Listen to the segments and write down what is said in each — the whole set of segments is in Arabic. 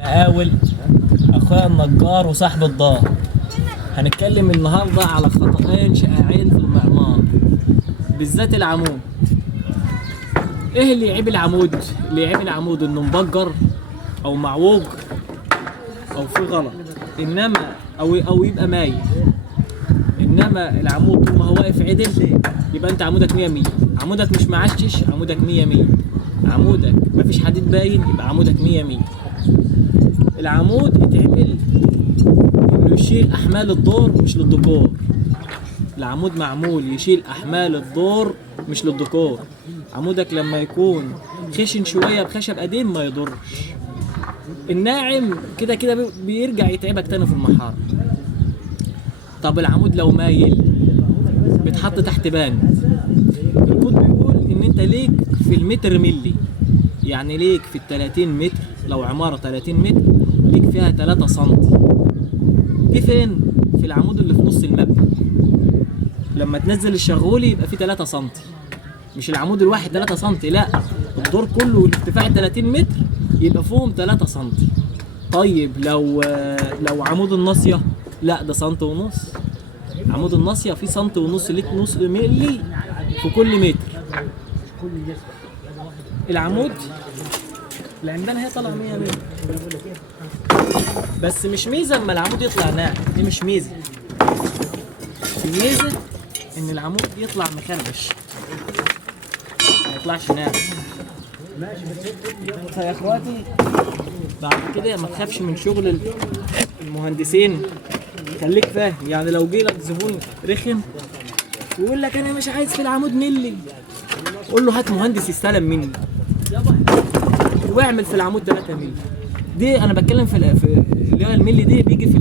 مقاول اخويا النجار وصاحب الدار. هنتكلم النهارده على خطأين شائعين في المعمار، بالذات العمود. ايه اللي يعيب العمود؟ اللي يعيب العمود انه مبجر او معوج او في غلط، انما او يبقى مايل. انما العمود طول ما هو واقف عدل يبقى انت عمودك 100 100. عمودك مش معشش، عمودك 100 100. عمودك مفيش حديد باين، يبقى عمودك 100 100. العمود يتعمل انه يشيل احمال الدور مش للديكور. العمود معمول يشيل احمال الدور مش للديكور. عمودك لما يكون خشن شويه بخشب قديم ما يضرش. الناعم كده كده بيرجع يتعبك تاني في المحاره. طب العمود لو مايل بيتحط تحت باند. الكود بيقول ان انت ليك في المتر ملي، يعني ليك في ال30 متر. لو عماره 30 متر ليك فيها 3 سم. دي فين؟ في العمود اللي في نص المبنى. لما تنزل الشغولي يبقى فيه 3 سم، مش العمود الواحد 3 سم، لا، الدور كله والارتفاع 30 متر يبقى فيهم 3 سم. طيب لو عمود الناصيه، لا ده سنتي ونص. عمود الناصيه فيه سنتي ونص، ليك نص ملي في كل متر. العمود العمدان هي طالعه 100 100، بس مش ميزه اما العمود يطلع ناعم، دي مش ميزه. الميزه ان العمود يطلع مخربش، ما يطلعش ناعم. فيا اخواتي بعد كده ما تخافش من شغل المهندسين، خليك فاهم. يعني لو جه لك زبون رخم ويقول لك انا مش عايز في العمود ملي، قول له هات مهندس يستلم مني واعمل في العمود 3 ملي. دي انا بتكلم في اللي هو الملي، دي بيجي في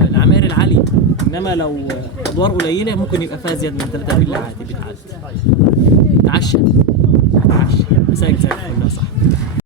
العماير العاليه، انما لو ادوار قليله ممكن يبقى فيها زياده من 3 ملي عادي بتعدي.